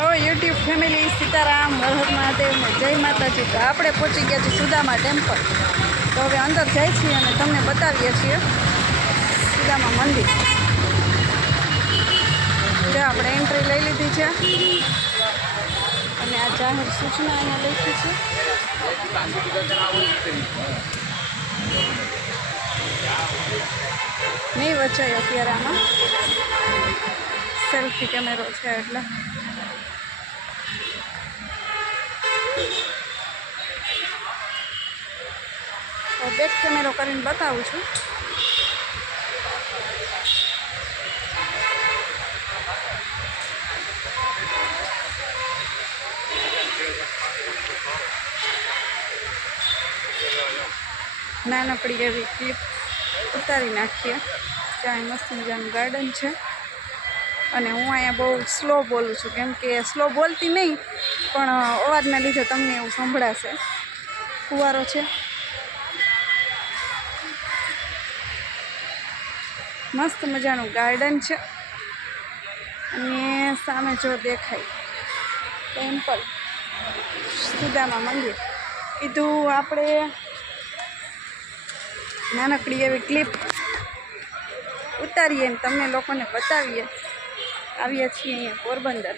YouTube family, Sitaram, Har Har Mahadev ને જય માતાજી. તો આપણે પહોંચી ગયા છીએ સુદામા ટેમ્પલ. તો હવે અંદર જાય છીએ અને તમને બતાવીએ છીએ સુદામા મંદિર. જો આપણે એન્ટ્રી લઈ લીધી છે અને આ જાહેર સૂચના અહીંયા લખી છે. નહીં વચાય અત્યારે આમાં, સેલ્ફી કેમેરો છે એટલે. બેક કેમેરો કરીને બતાવું છું. નાનકડી એવી ક્લિપ ઉતારી નાખીએ. ત્યાં મસ્ત મજાનું ગાર્ડન છે અને હું અહીંયા બહુ સ્લો બોલું છું, કેમ કે સ્લો બોલતી નહીં પણ અવાજના લીધે તમને એવું સંભળાશે. ફુવારો છે, મસ્ત મજાનું ગાર્ડન છે અને સામે જો દેખાય ટેમ્પલ સુદામા મંદિર. કીધું આપણે નાનકડી એવી ક્લિપ ઉતારીએ ને તમને લોકોને બતાવીએ. આવ્યા છીએ અહીંયા પોરબંદર.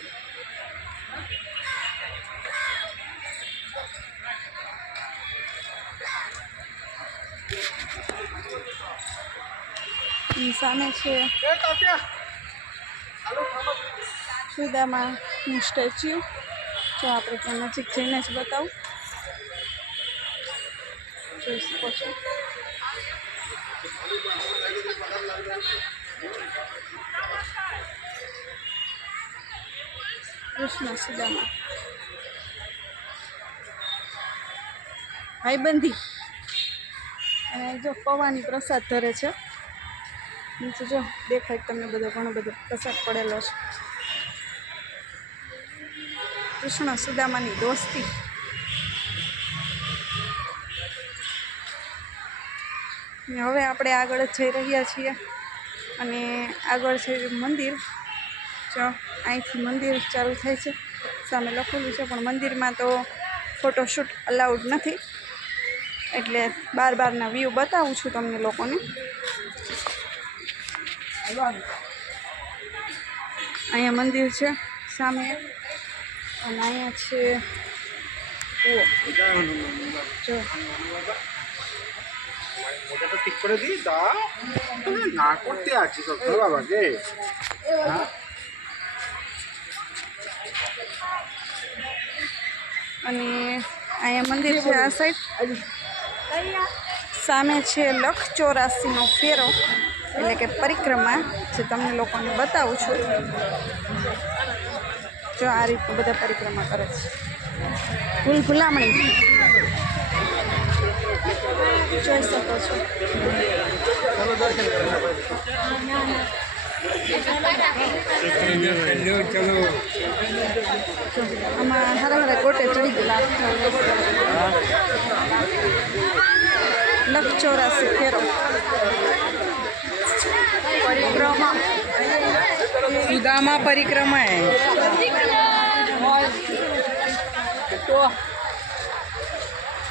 સામે છે સુદામાનું સ્ટેચ્યુ. જો આપણે ત્યાં નજીક જઈને જ બતાવું, જોઈ શકો છો. કૃષ્ણ સુદામા ભાઈબંધી. અને જો પૌવાની પ્રસાદ ધરે છે નીચે. જો દેખાય તમને બધો ઘણો બધો પ્રસાદ પડેલો છે. કૃષ્ણ સુદામાની દોસ્તી. હવે આપણે આગળ જ જઈ રહ્યા છીએ અને આગળ છે મંદિર. જો અહીંથી મંદિર ચાલુ થાય છે, સામે લખેલું છે, પણ મંદિરમાં તો ફોટોશૂટ અલાઉડ નથી, એટલે બારના વ્યૂ બતાવું છું તમને લોકોને. અહીંયા મંદિર છે સામે અને અહીંયા છે જો અને અહીંયા મંદિર છે આ સાઈડ. સામે છે લખ 84નો ફેરો, એટલે કે પરિક્રમા, જે તમને લોકોને બતાવું છું. જો આ રીતનું બધા પરિક્રમા કરે છે. ભૂલામણી જોઈ શકો છો. આમાં હારા ગોટે ચડી ગયેલા. લખ 84 ફેરો પરિક્રમા, સુદામા પરિક્રમા.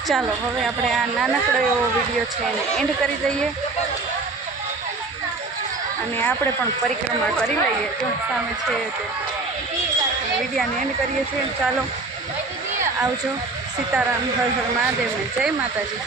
ચાલો હવે આપણે આ નાનકડો એવો વિડીયો છે એને એન્ડ કરી દઈએ અને આપણે પણ પરિક્રમા કરી લઈએ. જો સામે છે તે વિડીયાને એન્ડ કરીએ છીએ. ચાલો આવજો. સીતારામ, હર હર મહાદેવ ને જય માતાજી.